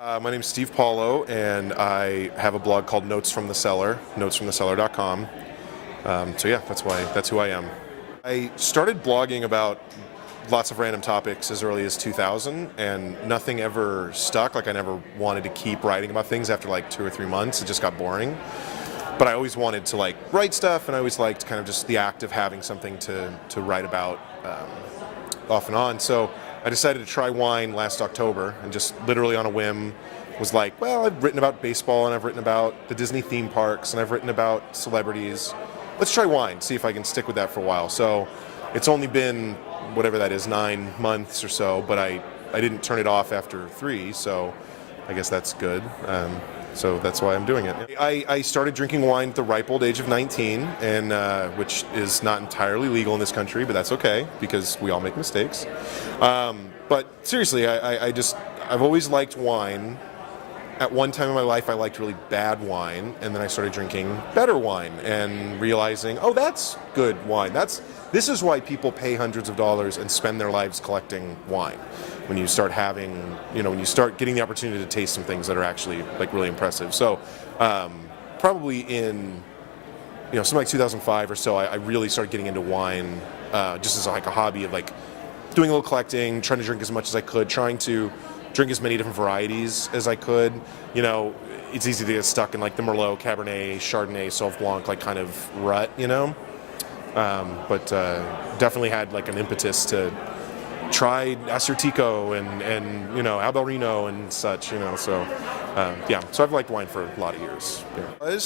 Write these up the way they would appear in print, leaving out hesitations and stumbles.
My name's Steve Paulo, and I have a blog called Notes from the Cellar, notesfromthecellar.com. So yeah, that's who I am. I started blogging about lots of random topics as early as 2000, and nothing ever stuck. Like I never wanted to keep writing about things after like 2 or 3 months. It just got boring. But I always wanted to like write stuff, and I always liked kind of just the act of having something to write about off and on. So I decided to try wine last October, and just literally on a whim was like, well, I've written about baseball, and I've written about the Disney theme parks, and I've written about celebrities. Let's try wine, see if I can stick with that for a while. So it's only been, whatever that is, 9 months or so, but I didn't turn it off after 3, so I guess that's good. So that's why I'm doing it. I started drinking wine at the ripe old age of 19, and which is not entirely legal in this country, but that's okay because we all make mistakes. But seriously, I've always liked wine. At one time in my life, I liked really bad wine, and then I started drinking better wine and realizing, oh, that's good wine. This is why people pay hundreds of dollars and spend their lives collecting wine. When you start having, when you start getting the opportunity to taste some things that are actually like really impressive. So probably in, something like 2005 or so, I really started getting into wine just as like a hobby of like doing a little collecting, trying to drink as much as I could, trying to drink as many different varieties as I could. It's easy to get stuck in like the Merlot, Cabernet, Chardonnay, Sauv Blanc, like kind of rut, but definitely had like an impetus to try Assortico and Albarino and such, so so I've liked wine for a lot of years.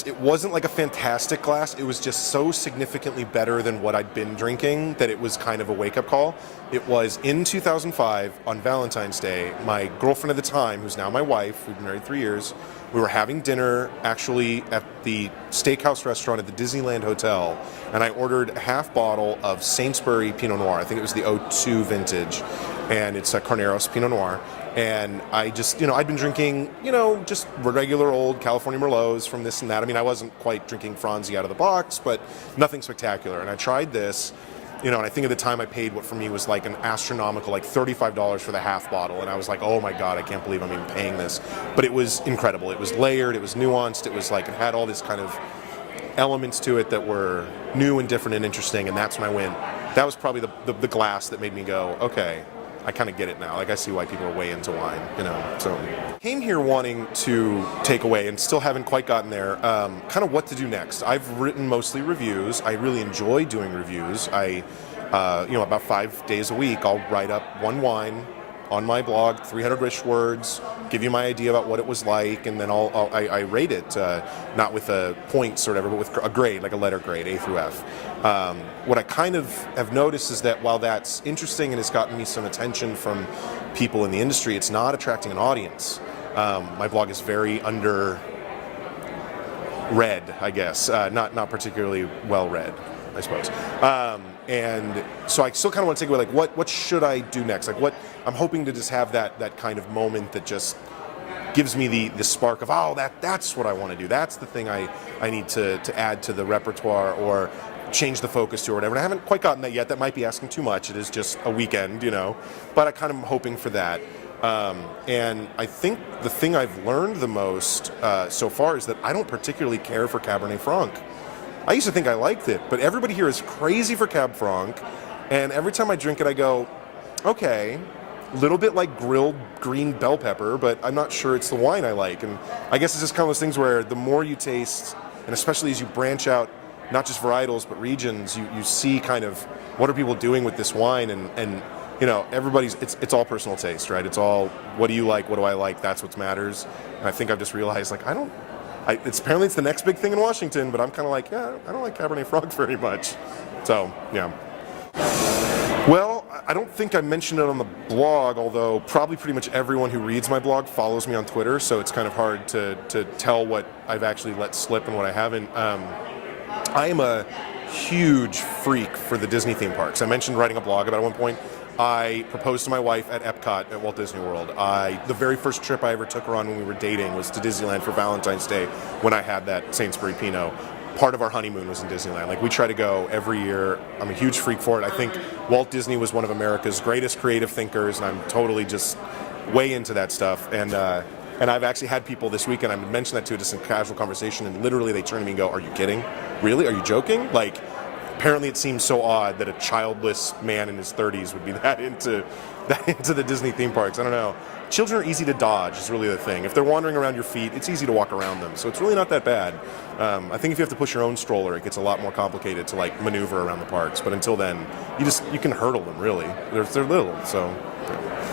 It wasn't like a fantastic glass. It was just so significantly better than what I'd been drinking that it was kind of a wake-up call. It was in 2005 on Valentine's Day. My girlfriend at the time, who's now my wife, we've been married 3 years, we were having dinner actually at the steakhouse restaurant at the Disneyland Hotel, and I ordered a half bottle of Sainsbury Pinot Noir. I think it was the '02 vintage, and it's a Carneros Pinot Noir. And I just, I'd been drinking, just regular old California Merlots from this and that. I mean, I wasn't quite drinking Franzi out of the box, but nothing spectacular. And I tried this, and I think at the time I paid what for me was like an astronomical, like $35 for the half bottle. And I was like, oh my God, I can't believe I'm even paying this. But it was incredible. It was layered, it was nuanced, it was like, it had all this kind of elements to it that were new and different and interesting. And that's when I went, that was probably the glass that made me go, okay, I kind of get it now. Like I see why people are way into wine, So came here wanting to take away and still haven't quite gotten there. Kind of what to do next. I've written mostly reviews. I really enjoy doing reviews. About 5 days a week, I'll write up one wine on my blog, 300-ish words, give you my idea about what it was like, and then I rate it, not with points or whatever, but with a grade, like a letter grade, A through F. What I kind of have noticed is that while that's interesting and has gotten me some attention from people in the industry, it's not attracting an audience. My blog is very under-read, I guess, not particularly well-read, I suppose. And so I still kind of want to take away, like, what should I do next? Like, I'm hoping to just have that kind of moment that just gives me the spark of, oh, that's what I want to do. That's the thing I need to add to the repertoire or change the focus to or whatever. And I haven't quite gotten that yet. That might be asking too much. It is just a weekend, but I kind of am hoping for that. And I think the thing I've learned the most so far is that I don't particularly care for Cabernet Franc. I used to think I liked it, but everybody here is crazy for Cab Franc, and every time I drink it I go, okay, a little bit like grilled green bell pepper, but I'm not sure it's the wine I like. And I guess it's just kind of those things where the more you taste, and especially as you branch out, not just varietals, but regions, you see kind of what are people doing with this wine, and everybody's, it's all personal taste, right? It's all, what do you like, what do I like, that's what matters. And I think I've just realized, like, apparently it's the next big thing in Washington, but I'm kind of like, yeah, I don't like Cabernet Franc very much. So, yeah. Well, I don't think I mentioned it on the blog, although probably pretty much everyone who reads my blog follows me on Twitter, so it's kind of hard to tell what I've actually let slip and what I haven't. I am a huge freak for the Disney theme parks. I mentioned writing a blog about it at one point. I proposed to my wife at Epcot at Walt Disney World. The very first trip I ever took her on when we were dating was to Disneyland for Valentine's Day when I had that Sainsbury Pinot. Part of our honeymoon was in Disneyland. Like, we try to go every year. I'm a huge freak for it. I think Walt Disney was one of America's greatest creative thinkers, and I'm totally just way into that stuff. And And I've actually had people this weekend, I mentioned that to just in casual conversation, and literally they turn to me and go, "Are you kidding? Really? Are you joking?" Like, apparently it seems so odd that a childless man in his 30s would be that into the Disney theme parks. I don't know. Children are easy to dodge is really the thing. If they're wandering around your feet, it's easy to walk around them. So it's really not that bad. I think if you have to push your own stroller, it gets a lot more complicated to like maneuver around the parks. But until then, you can hurdle them really. They're little, so. Yeah.